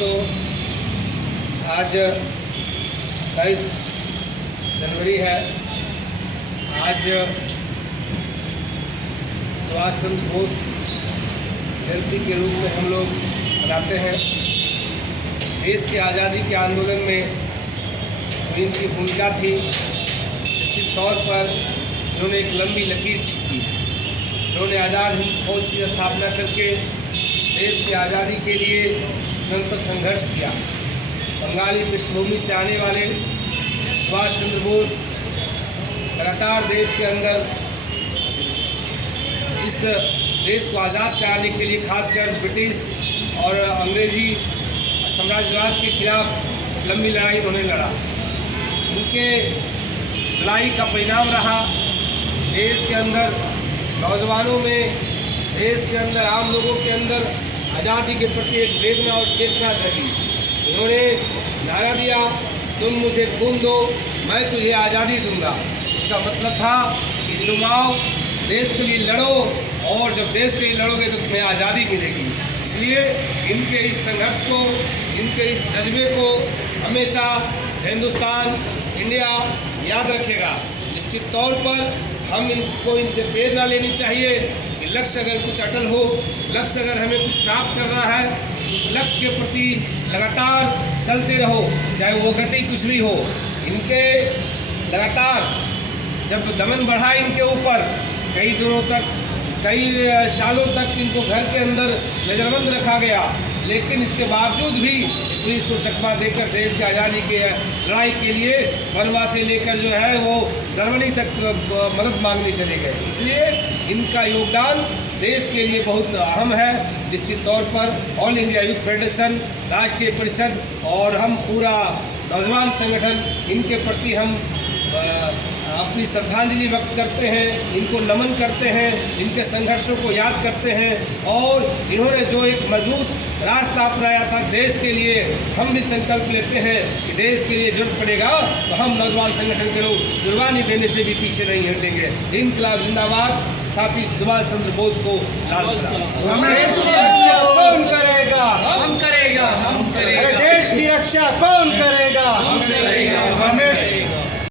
दोस्तों, आज 22 जनवरी है। आज सुभाष चंद्र बोस जयंती के रूप में हम लोग मनाते हैं। देश की आज़ादी के आंदोलन में इनकी भूमिका थी। निश्चित तौर पर इन्होंने एक लंबी लकीर खींची है। इन्होंने आज़ाद हिंद फौज की स्थापना करके देश की आज़ादी के लिए निरंतर संघर्ष किया। बंगाली पृष्ठभूमि से आने वाले सुभाष चंद्र बोस लगातार देश के अंदर इस देश को आज़ाद कराने के लिए खासकर ब्रिटिश और अंग्रेजी साम्राज्यवाद के खिलाफ लंबी लड़ाई इन्होंने लड़ा। उनके लड़ाई का परिणाम रहा देश के अंदर नौजवानों में, देश के अंदर आम लोगों के अंदर आज़ादी के प्रति एक वेदना और चेतना जगी। उन्होंने नारा दिया, तुम मुझे खून दो, मैं तुझे आज़ादी दूंगा। इसका मतलब था कि तुम आओ, देश के लिए लड़ो, और जब देश के लिए लड़ोगे तो तुम्हें आज़ादी मिलेगी। इसलिए इनके इस संघर्ष को, इनके इस जज्बे को हमेशा हिंदुस्तान, इंडिया याद रखेगा। निश्चित तौर पर हम इनसे प्रेरणा लेनी चाहिए कि लक्ष्य अगर कुछ अटल हो, लक्ष्य अगर हमें कुछ प्राप्त करना है, उस लक्ष्य के प्रति लगातार चलते रहो, चाहे वो गति कुछ भी हो। इनके लगातार जब दमन बढ़ा इनके ऊपर, कई दिनों तक, कई सालों तक इनको घर के अंदर नज़रबंद रखा गया, लेकिन इसके बावजूद भी पुलिस को चकमा देकर देश की आज़ादी के लड़ाई के लिए बर्मा से लेकर जो है वो जर्मनी तक मदद मांगने चले गए। इसलिए इनका योगदान देश के लिए बहुत अहम है। निश्चित तौर पर ऑल इंडिया यूथ फेडरेशन, राष्ट्रीय परिषद और हम पूरा नौजवान संगठन इनके प्रति हम अपनी श्रद्धांजलि व्यक्त करते हैं, इनको नमन करते हैं, इनके संघर्षों को याद करते हैं। और इन्होंने जो एक मजबूत रास्ता अपनाया था देश के लिए, हम भी संकल्प लेते हैं कि देश के लिए जरूरत पड़ेगा तो हम नौजवान संगठन के लोग कुर्बानी देने से भी पीछे नहीं हटेंगे। इनकलाब जिंदाबाद। साथी सुभाष चंद्र बोस को लाल सलाम। कौन करेगा? हम करेगा, हम करेगा। देश की रक्षा कौन करेगा? हम करेगा।